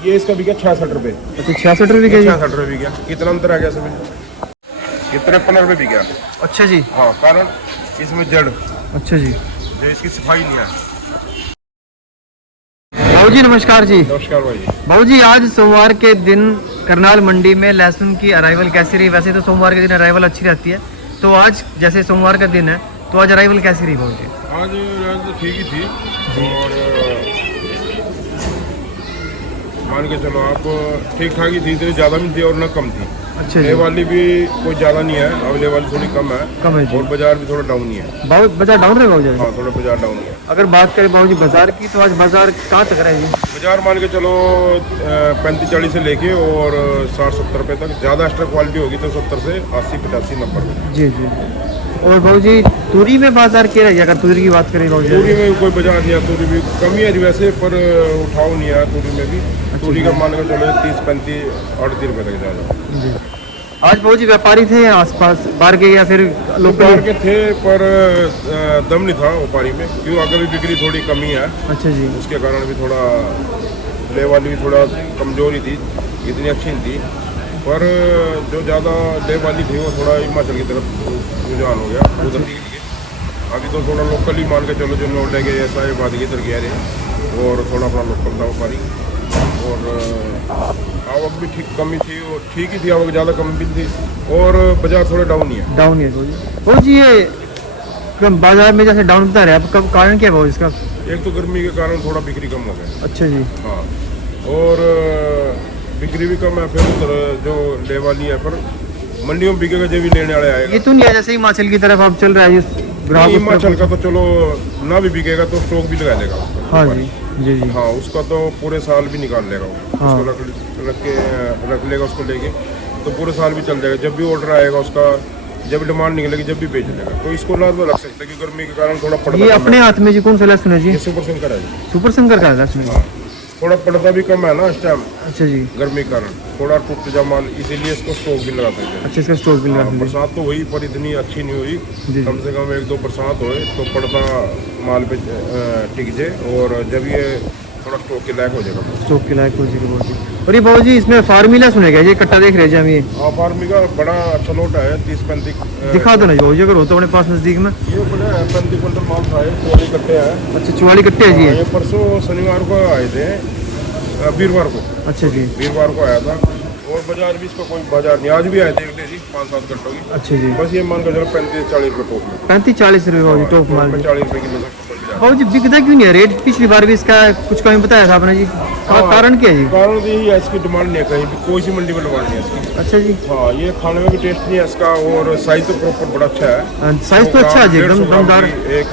ये इसका बिका 66 रुपये। अच्छा 66 रुपये के जी। 66 रुपये बिका। कितना अंतर आ गया इसमें? ये 53 रुपये बिका। अच्छा जी। हाँ, कारण इसमें जड़, अच्छा जी, जो इसकी सफाई नहीं है। बाबू जी नमस्कार जी। नमस्कार भाई। बाबू जी आज सोमवार के दिन करनाल मंडी में लहसुन की अराइवल कैसी रही? वैसे तो सोमवार के दिन अराइवल अच्छी रहती है, तो आज जैसे सोमवार का दिन है तो आज अराइवल कैसी रही बाबू जी? आज तो ठीक ही थी, और मान के चलो आप ठीक ठाक ही थी, इतनी ज़्यादा भी थी और न कम थी। अच्छा ले जी। वाली भी कोई ज़्यादा नहीं है, अब ले वाली थोड़ी कम है। कम है जी। और बाजार भी थोड़ा डाउन ही है। बाजार डाउन रहे बाबू जी? हाँ, थोड़ा बाजार डाउन है। अगर बात करें बाबू जी बाजार की, तो आज बाजार कहाँ तक रहा है जी? बाजार मान के चलो 35-40 से लेके और 60-70 रुपये तक। ज़्यादा एक्स्ट्रा क्वालिटी होगी तो 70 से 80-85-90 जी जी। और बाबू जी तूरी में बाजार क्या रही? अगर तूरी की बात करें बाबू जी? तूरी में कोई बाजार नहीं है, तूरी भी कमी है वैसे, पर उठाव नहीं है तूरी में भी। तूरी का मान के चलो 30-35-38 रुपये तक ज़्यादा जी। आज बाबू जी व्यापारी थे आसपास बाहर के या फिर लोकल के थे, पर दम नहीं था व्यापारी में, क्यों अगर भी बिक्री थोड़ी कमी है। अच्छा जी। उसके कारण भी थोड़ा ले वाली भी थोड़ा कमजोरी थी, इतनी अच्छी नहीं थी। पर जो ज़्यादा ले वाली थी वो थोड़ा हिमाचल की तरफ रुझान हो गया उधर की। अभी तो थोड़ा लोकल ही मान के चलो, जो नोट लेके ऐसा है बाद की तरफ गया रहे, और थोड़ा अपना लोकल था व्यापारी। और आवक भी ठीक कमी थी, और ठीक ही थी, आवक ज़्यादा कम भी थी, और बाजार थोड़ा डाउन ही है। डाउन है बाबू जी ये बाजार में जैसे डाउन बता रहे हैं, अब कारण क्या है बाबू इसका? एक तो गर्मी के कारण थोड़ा बिक्री कम हो गया। अच्छा जी। हाँ, और बिक्री भी कम है। फिर उधर जो ले वाली है, पर मंडियों में बिकेगा जो भी लेने वाले आएगा। ये तो नहीं है जैसे हिमाचल की तरफ अब चल रहा है हिमाचल का तो चलो ना भी बिकेगा तो स्टॉक भी लगा लेगा। हाँ जी जी जी। हाँ, उसका तो पूरे साल भी निकाल लेगा वो। हाँ। उसको रख लेगा उसको लेके, तो पूरे साल भी चल जाएगा। जब भी ऑर्डर आएगा उसका, जब डिमांड निकलेगी जब भी बेच लेगा, तो इसको ना तो रख सकते हैं कि गर्मी के कारण थोड़ा पड़ता। ये अपने हाथ में जी कौन सा लहसुन है जी? ये सुपर शंकर है जी। सुपर शंकर का लहसुन है। हाँ, थोड़ा पड़ता भी कम है ना इस टाइम। अच्छा जी। गर्मी के कारण थोड़ा टूट जा माल, इसीलिए इसको स्टॉक भी लगा सकते हैं। अच्छा, इसका स्टॉक भी लगा सकते हैं। बरसात तो हुई पर इतनी अच्छी नहीं हुई। जी। कम से कम 1-2 बरसात होए तो पड़ता माल पे टिक जाए, और जब ये थोड़ा स्टॉक के लायक हो जाएगा। स्टॉक के लायक हो जाएगा बहुत जी। और ये बाबू जी इसमें फार्मूला सुनेगा ये कट्टा देख रहे हैं जी हम ये? हाँ, फार्मी का बड़ा अच्छा लोट है, 30-35। दिखा दो ना जी बाबू जी अगर हो तो अपने पास नजदीक में। ये बड़े 35 क्विंटल माल था, 44 कट्टे हैं। अच्छा 44 कट्टे हैं जी ये? ये परसों शनिवार को आए थे, वीरवार को। अच्छा जी। वीरवार को आया था, और बाजार भी इसका कोई बाजार नहीं। आज भी आए थे 5-7 कट्टों की। अच्छा जी। बस ये मान कर चलो 35-40 रुपये टोप में। 35-40 रुपये बाबू जी टॉप माल। 40 रुपये किलो तक बाबू जी बिकता क्यों नहीं है रेट? पिछली बार भी इसका कुछ कमी बताया था आपने जी, कारण क्या है जी? कारण यही है, इसकी डिमांड नहीं है कहीं भी, कोई सी मंडी में डिमांड नहीं है इसकी। अच्छा जी। हाँ, ये खाने में भी टेस्ट नहीं है इसका, और साइज तो प्रॉपर बड़ा अच्छा है। साइज तो अच्छा है जी, एकदम दमदार। एक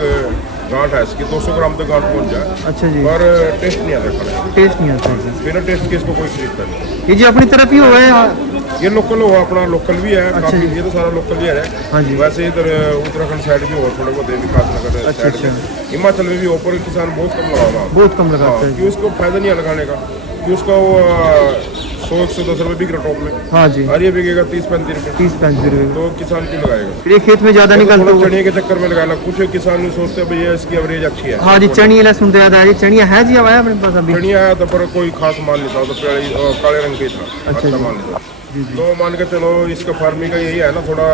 गांठ है इसकी, 200 ग्राम तक गांठ पहुंच जाए। अच्छा जी। पर टेस्ट नहीं आता खाने में। टेस्ट नहीं आता है। बिना टेस्ट के इसको कोई खरीदता नहीं। ये जी अपनी तरफ ही हुआ है? ये लोकल हुआ, अपना लोकल भी है। अच्छा काफी, जी। ये तो सारा लोकल ही है। हाँ जी। वैसे इधर उत्तराखंड साइड भी और थोड़े बहुत विकास नगर अच्छा, साइड अच्छा। में, हिमाचल में भी ऊपर किसान बहुत कम लगा हुआ। बहुत कम लगाता है। क्यों उसको फायदा नहीं है लगाने का, कि उसका वो 100-110 रुपये बिक रहा टॉप में। हाँ जी। और ये बिकेगा 30-35 रुपये। 30-35 रुपये। तो किसान क्यों लगाएगा? फिर ये खेत में ज्यादा निकलता है। चढ़िए के चक्कर में लगाना। कुछ किसान भी सोचते हैं भैया इसकी एवरेज अच्छी है। हाँ जी, चणिया लहसुन तो याद आया जी। चणिया है जी, अब आया अपने पास अभी? चढ़िया आया था, पर कोई खास माल नहीं था, तो काले रंग के था। अच्छा अच्छा जी। माल नहीं था। जी जी। तो मान के चलो इसका फार्मिंग का यही है ना, थोड़ा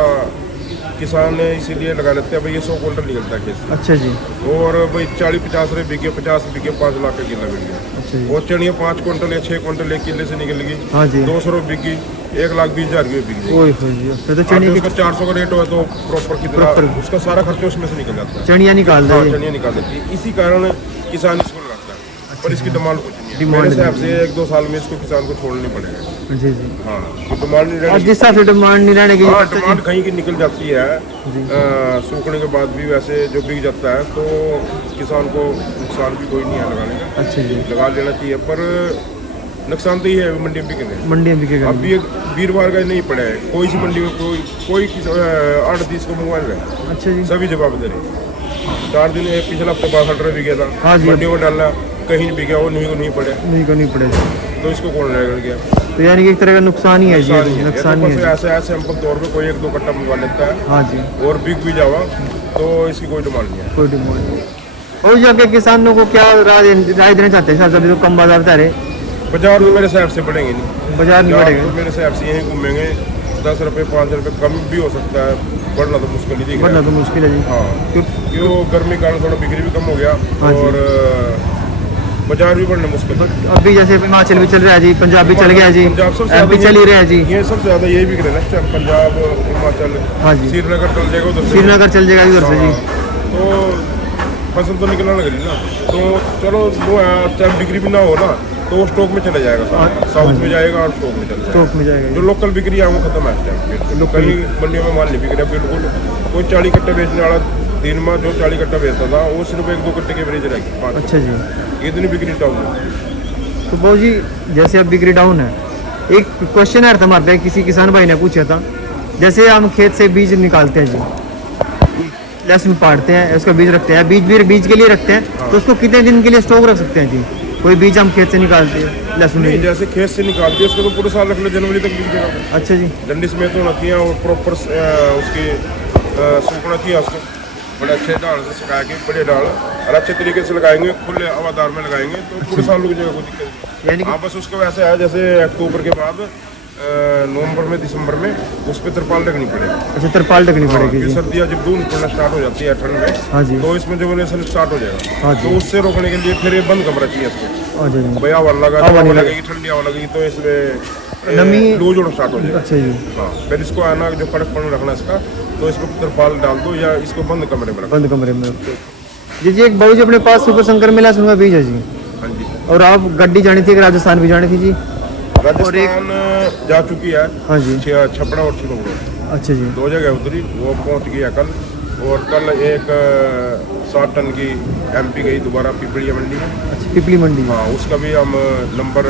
किसान इसीलिए लगा लेते हैं भाई, ये 100 क्विंटल निकलता है खेत से। अच्छा जी। और भाई 40-50 रुपये बिके, 50 बिके, 5 लाख का किला बिक गया। अच्छा जी। और चढ़िया 5 क्विंटल या 6 क्विंटल एक किले से निकल गई। हाँ जी। 200 रुपये बिकी, 1,20,000 की बिक गई। ओए हो जी, फिर तो चणिया उसका 400 का रेट हो तो प्रॉपर कितना, उसका सारा खर्चा उसमें से निकल जाता है। चणिया निकाल हाँ, दे। चनिया निकाल देती है। इसी कारण किसान इसको लगाता है, पर इसकी डिमांड कुछ नहीं है। डिमांड मेरे हिसाब से 1-2 साल में इसको किसान को छोड़ना नहीं पड़ेगा। जी जी। हाँ, तो डिमांड नहीं और रहने जिस हिसाब से डिमांड नहीं रहने की हाँ, डिमांड कहीं की निकल जाती है। सूखने के बाद भी वैसे जो बिक जाता है, तो किसान को नुकसान भी कोई नहीं है लगाने का। अच्छा जी। लगा लेना चाहिए, पर नुकसान तो ये है मंडी में बिकने। मंडी में बिकेगा। अब भी एक वीरवार का नहीं पड़ा है, कोई सी मंडी में कोई 8-30 को मोबाइल है। अच्छा जी। सभी जवाब दे रहे। 4 दिन पिछला हफ्ते 62 रुपये बिका था। हाँ जी। मंडी में डाला, कहीं नहीं बिका, वो नहीं को नहीं पड़े, नहीं करनी पड़ेगी, तो इसको कौन रहेगा गया? तो यानी कि एक तरह का नुकसान ही है जी। नुकसान ही है। ऐसे सैंपल तौर पे कोई 1-2 कट्टा मंगवा लेता है, हाँ जी। और बिक भी जावा तो इसकी कोई डिमांड नहीं है। कोई डिमांड नहीं। और जाके किसानों को क्या राय देना चाहते हैं? सर अभी तो कम बाजार बता रहे, बाजार तो मेरे हिसाब से बढ़ेंगे नहीं, बाजार नहीं बढ़ेगा, तो मेरे हिसाब से यहीं घूमेंगे। 10 रुपये 5 रुपये कम भी हो सकता है, बढ़ना तो मुश्किल ही दिख रहा बढ़ना है। तो मुश्किल है जी। हाँ, क्यों गर्मी के कारण थोड़ा बिक्री भी कम हो गया हाँ जी। और बाजार भी बढ़ना मुश्किल है। अभी जैसे हिमाचल भी चल रहा है जी, पंजाब भी चल गया है जी, पंजाब सबसे एमपी ज्यादा चल ही रहा है जी। ये सबसे ज्यादा यही बिक रहा है ना, पंजाब, हिमाचल, हाँ जी, श्रीनगर चल जाएगा उधर से। श्रीनगर चल जाएगा उधर से जी। तो फसल तो निकलना लग रही ना, तो चलो वो चाहे बिक्री भी ना हो ना तो वो स्टॉक में चला जाएगा, साउथ में जाएगा और स्टॉक में चला जाएगा। स्टॉक में जाएगा जो लोकल बिक्री है वो खत्म है इस टाइम। कहीं मंडियों में माल नहीं बिक रहा बिल्कुल। कोई 40 कट्टे बेचने वाला दिन में जो 40 कट्टा बेचता था वो सिर्फ 1-2 कट्टे के एवरेज रहेगी, 5। अच्छा जी। इतनी बिक्री डाउन है। तो बाबू जी जैसे अब बिक्री डाउन है, एक क्वेश्चन आया था हमारे पे, किसी किसान भाई ने पूछा था, जैसे हम खेत से बीज निकालते हैं जी, लहसुन पाड़ते हैं, उसका बीज रखते हैं, बीज के लिए रखते हैं, तो उसको कितने दिन के लिए स्टॉक रख सकते हैं जी? कोई बीज हम खेत से निकालते हैं लहसुन नहीं, में? जैसे खेत से निकालती है उसको तो पूरे साल रख लो, जनवरी तक बिक जाएगा। अच्छा जी। डंडी समेत होना चाहिए और प्रॉपर उसकी सूखना चाहिए उसको, बड़े अच्छे डाल से सुखा के, बड़े डाल और अच्छे तरीके से लगाएंगे, खुले हवादार में लगाएंगे तो पूरे साल रुक जाएगा, कोई दिक्कत नहीं। यानी हाँ, बस उसको वैसे है जैसे अक्टूबर के बाद नवंबर में, दिसंबर में उस पर तिरपाल रखनी पड़ेगी। अच्छा, तिरपाल रखनी पड़ेगी हाँ, जी। सर्दियाँ जब धूप पड़ना स्टार्ट हो जाती है ठंड में, हाँ जी। तो इसमें जर्मिनेशन स्टार्ट हो जाएगा। हाँ जी। तो उससे रोकने के लिए फिर ये बंद कमरा चाहिए इसको। अच्छा जी। भाई हवा लगा, हवा नहीं हवा लगेगी, ठंडी हवा लगेगी तो इसमें नमी- लूज होना स्टार्ट हो जाएगा। अच्छा जी। हाँ, फिर इसको आना जो कड़कपन रखना इसका, तो इसको तिरपाल डाल दो या इसको बंद कमरे में रखो। बंद कमरे में जी। एक बाबू जी अपने पास सुपर संकर में लहसुन का बीज है जी, हाँ जी। और आप गड्डी जानी थी, राजस्थान भी जानी थी जी? राजस्थान जा चुकी है। हाँ जी। छपड़ा और छिंदवाड़ा अच्छा जी। 2 जगह उतरी, वो पहुंच गई है कल। और कल एक 60 टन की MP गई दोबारा पिपलिया मंडी में। अच्छा, पिपली मंडी। हाँ, उसका भी हम नंबर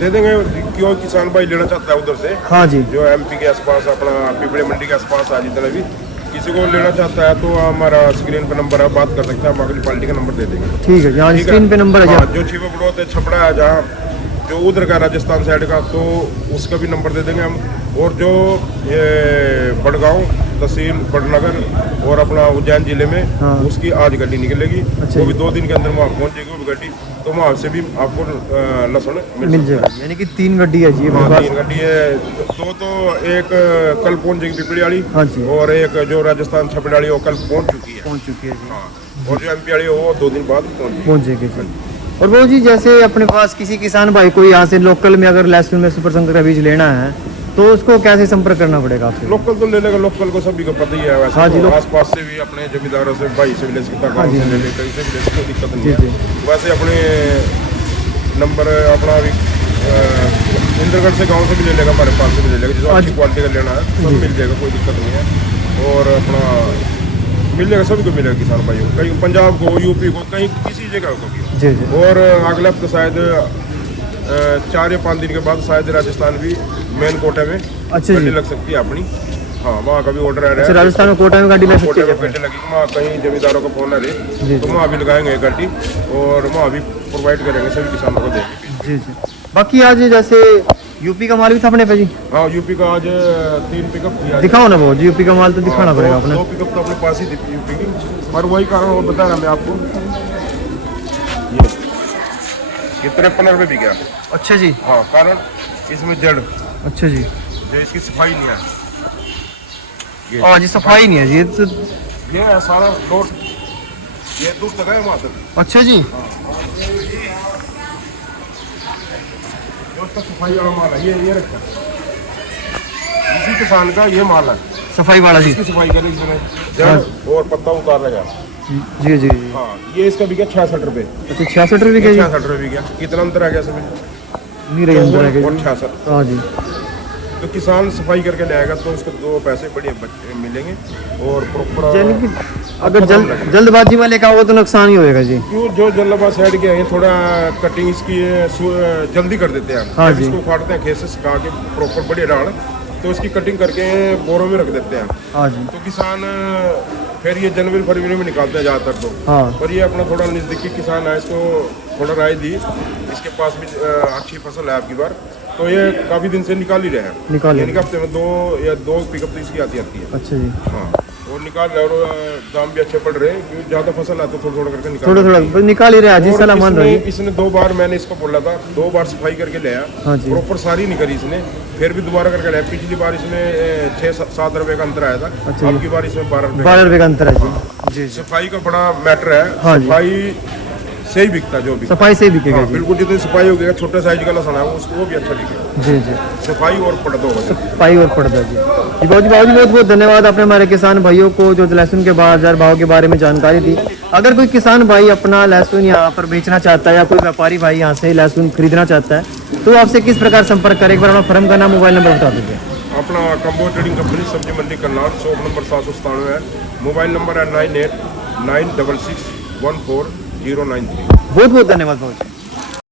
दे देंगे, क्यों किसान भाई लेना चाहता है उधर से, हाँ जी। जो MP के आसपास अपना पिपलिया मंडी के आसपास है, जितना भी किसी को लेना चाहता है तो हमारा स्क्रीन पे नंबर है, बात कर सकते हैं, हम अगली पार्टी का नंबर दे देंगे। ठीक है, यहाँ स्क्रीन पे नंबर है हाँ, जी। जो छिपा बड़ौत है, छपड़ा है जहाँ, जो उधर का राजस्थान साइड का, तो उसका भी नंबर दे देंगे हम। और जो ये बड़गांव तहसील बड़नगर और अपना उज्जैन जिले में, हाँ। उसकी आज गाड़ी निकलेगी। अच्छा वो भी जी। 2 दिन के अंदर वहाँ पहुँच जाएगी वो गाड़ी, तो वहाँ से भी आपको लहसुन मिल जाएगा, यानी कि 3 गड्डी है जी अपने हाँ, पास। 3 गाड़ी है। तो एक कल पहुँच जाएगी पिपली वाली, हाँ जी। और एक जो राजस्थान छपड़ा वाली वो कल पहुँच चुकी है। पहुँच चुकी है जी। हाँ, और जो MP वाली है वो 2 दिन बाद पहुँच जाएगी जी। और वो जी जैसे अपने पास किसी किसान भाई को यहाँ से लोकल में अगर लहसुन में सुपर संकर का बीज लेना है, तो उसको कैसे संपर्क करना पड़ेगा आपसे? लोकल तो ले लेगा, लोकल को सभी को पता ही है वैसे। हाँ जी, तो आस-पास से भी अपने जमींदारों से, भाई से भी ले सकता, हाँ गाँव जी, से हाँ ले जी। ले, कहीं से भी ले सकते, कोई दिक्कत नहीं जी, है। वैसे अपने नंबर अपना भी इंद्रगढ़ से, गांव से भी ले लेगा, हमारे पास से भी ले लेगा, जिसको अच्छी क्वालिटी का लेना है सब मिल जाएगा, कोई दिक्कत नहीं है। और अपना मिल जाएगा, सभी को मिलेगा किसान भाइयों को, कहीं पंजाब को, UP को, कहीं किसी जगह को भी। जी जी। और अगले हफ्ते शायद 4 या 5 दिन के बाद शायद राजस्थान भी मेन कोटे में अच्छा जी। गाड़ी लग सकती है अपनी। हाँ, वहाँ का भी ऑर्डर आ रहा अच्छा, है। राजस्थान में कोटा में गाड़ी ले सकती कोटे है में क्या? पेटे लगेगी, वहाँ कहीं जमींदारों का फोन आ जी, रहे तो जी। वहाँ भी लगाएंगे गाड़ी, और वहाँ भी प्रोवाइड करेंगे, सभी किसानों को देंगे। जी जी। बाकी आज जैसे यूपी का माल भी था अपने पे जी? हाँ, UP का आज 3 पिकअप किया। दिखाओ ना वो जी, यूपी का माल तो दिखाना पड़ेगा अपने। 2 पिकअप तो अपने पास ही थी UP की, पर वही कारण वो बता रहा मैं आपको, ये 53 रुपये भी गया। अच्छा जी। हाँ, कारण इसमें जड़, अच्छा जी। जो इसकी सफाई नहीं है, हाँ जी, सफाई नहीं है जी, ये तो। ये है सारा लोड, ये दूर तक है वहाँ तक। अच्छा जी। जो तक सफाई वाला माल है, ये रखा इसी किसान का ये माल है, सफाई वाला जी। इसकी सफाई करें इसमें, जड़ और पत्ता उतार लगा। जी जी जी। हाँ, ये इसका बिका 66 रुपये। अच्छा, 66 रुपये का जी? 66 रुपये बिका। कितना अंतर आ गया इसमें? नहीं रही अंदर है और क्या? 66। हाँ जी। तो किसान सफाई करके लाएगा तो उसको 2 पैसे बढ़िया मिलेंगे, और प्रॉपर। यानी कि अगर जल्दबाजी में लेकर आओ तो नुकसान ही होएगा जी। क्यों, जो जल्दबाज साइड के हैं थोड़ा कटिंग इसकी जल्दी कर देते हैं। हाँ जब जी। इसको काटते हैं खेत से सुखा के प्रॉपर बढ़िया डाल, तो इसकी कटिंग करके बोरों में रख देते हैं। हाँ जी। तो किसान फिर ये जनवरी फरवरी में निकालते हैं ज़्यादातर तो। हाँ। पर ये अपना थोड़ा नज़दीकी किसान है, इसको थोड़ा राय दी, इसके पास भी अच्छी फसल है आपकी बार, तो ये काफ़ी दिन से निकाल ही रहे हैं। निकाल ही यानी कि हफ्ते में 2 या 2 पिकअप तो इसकी आती है। अच्छा जी। हाँ, और निकाल रहे हैं, और दाम भी अच्छे पड़ रहे हैं क्योंकि ज्यादा फसल आता है, थोड़ा थोड़ा करके निकाल थोड़ा रहे हैं। थोड़ा निकाल ही रहे आज, और सलाह मान रही इसने 2 बार मैंने इसको बोला था, 2 बार सफाई करके ले आया, हाँ जी। प्रॉपर सारी नहीं करी इसने, फिर भी दोबारा करके लाया। पिछली बार इसमें 6-7 रुपए का अंतर आया था, अच्छा अब की बार इसमें 12 रुपए। 12 रुपये का अंतर है जी। जी जी, सफाई का बड़ा मैटर है, हाँ जी। सफाई से ही बिकता जो भी। सफाई से ही बिकेगा हाँ, जी। बिल्कुल जितनी सफाई हो गया, छोटा साइज का लहसुन है उसको वो भी अच्छा बिकेगा। जी जी, सफाई और पड़ता होगा। सफाई और पड़ता जी। जी बहुत बहुत धन्यवाद, आपने हमारे किसान भाइयों को जो लहसुन के बाजार भाव के बारे में जानकारी दी। अगर कोई किसान भाई अपना लहसुन यहाँ पर बेचना चाहता है या कोई व्यापारी भाई यहाँ से लहसुन खरीदना चाहता है तो आपसे किस प्रकार संपर्क करें? एक बार अपना फर्म का नाम, मोबाइल नंबर बता दीजिए। अपना कंबोज ट्रेडिंग कंपनी, सब्जी मंडी करनाल, शॉप नंबर 797 है, मोबाइल नंबर है 9896614093। बहुत बहुत धन्यवाद भाई।